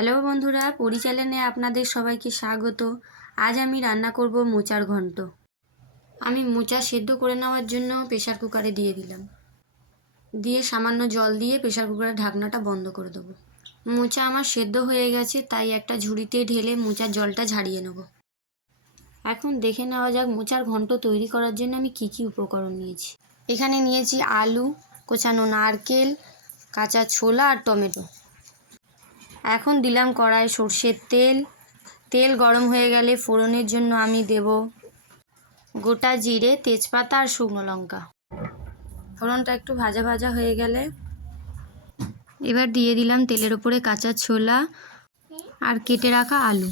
Hello বন্ধুরা পরিচালনে আপনাদের সবাইকে স্বাগত। আজ আমি রান্না করব মোচার ঘন্ট। আমি মোচা সেদ্ধ করে নেওয়ার জন্য প্রেশার কুকারে দিয়ে দিলাম। দিয়ে সামান্য জল দিয়ে প্রেশার কুকারের ঢাকনাটা বন্ধ করে দেবো। মোচা আমার সেদ্ধ হয়ে গেছে, তাই একটা ঝুড়িতে ঢেলে মোচার জলটা ঝাড়িয়ে নেব। এখন দেখে নেওয়া যাক মোচার ঘন্ট তৈরি করার জন্য আমি কি কি উপকরণ নিয়েছি। এখানে নিয়েছি আলু, কোচানো নারকেল, কাঁচা ছোলা আর টমেটো। এখন দিলাম কড়াই সর্ষের তেল। তেল গরম হয়ে গেলে ফোড়নের জন্য আমি দেব গোটা জিরে, তেজপাতা আর শুকনো লঙ্কা। ফোড়নটা একটু ভাজা ভাজা হয়ে গেলে এবার দিয়ে দিলাম তেলের ওপরে কাঁচা ছোলা আর কেটে রাখা আলু।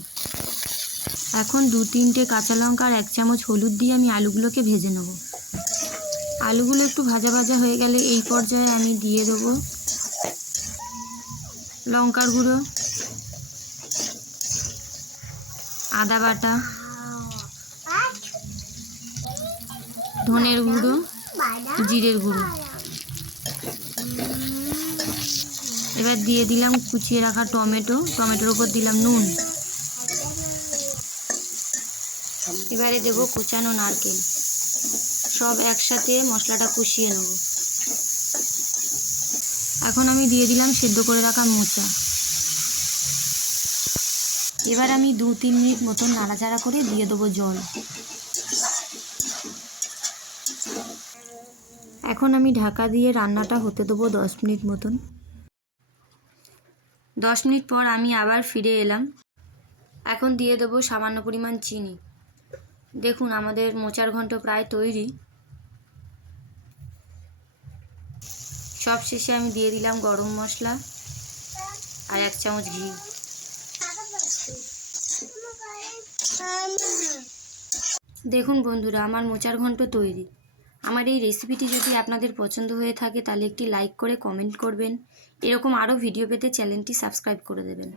এখন দু তিনটে কাঁচা লঙ্কা আর এক চামচ হলুদ দিয়ে আমি আলুগুলোকে ভেজে নেব। আলুগুলো একটু ভাজা ভাজা হয়ে গেলে এই পর্যায়ে আমি দিয়ে দেবো লঙ্কার গুঁড়ো, আদা বাটা, ধনের গুঁড়ো, জিরের গুঁড়ো। এবার দিয়ে দিলাম কুচিয়ে রাখা টমেটো, টমেটোর উপর দিলাম নুন। এবারে দেবো কুচানো নারকেল। সব একসাথে মশলাটা কষিয়ে নেব। এখন আমি দিয়ে দিলাম সেদ্ধ করে রাখা মোচা। এবার আমি দু তিন মিনিট মতন নাড়াচাড়া করে দিয়ে দেবো জল। এখন আমি ঢাকা দিয়ে রান্নাটা হতে দেবো দশ মিনিট মতন। দশ মিনিট পর আমি আবার ফিরে এলাম। এখন দিয়ে দেবো সামান্য পরিমাণ চিনি। দেখুন, আমাদের মোচার ঘন্ট প্রায় তৈরি। সব শেষে আমি দিয়ে দিলাম গরম মশলা আর এক চামচ ঘি। দেখুন বন্ধুরা, আমার মোচার ঘন্ট তৈরি। আমার এই রেসিপিটি যদি আপনাদের পছন্দ হয়ে থাকে, তাহলে একটি লাইক করে কমেন্ট করবেন। এরকম আরও ভিডিও পেতে চ্যানেলটি সাবস্ক্রাইব করে দেবেন।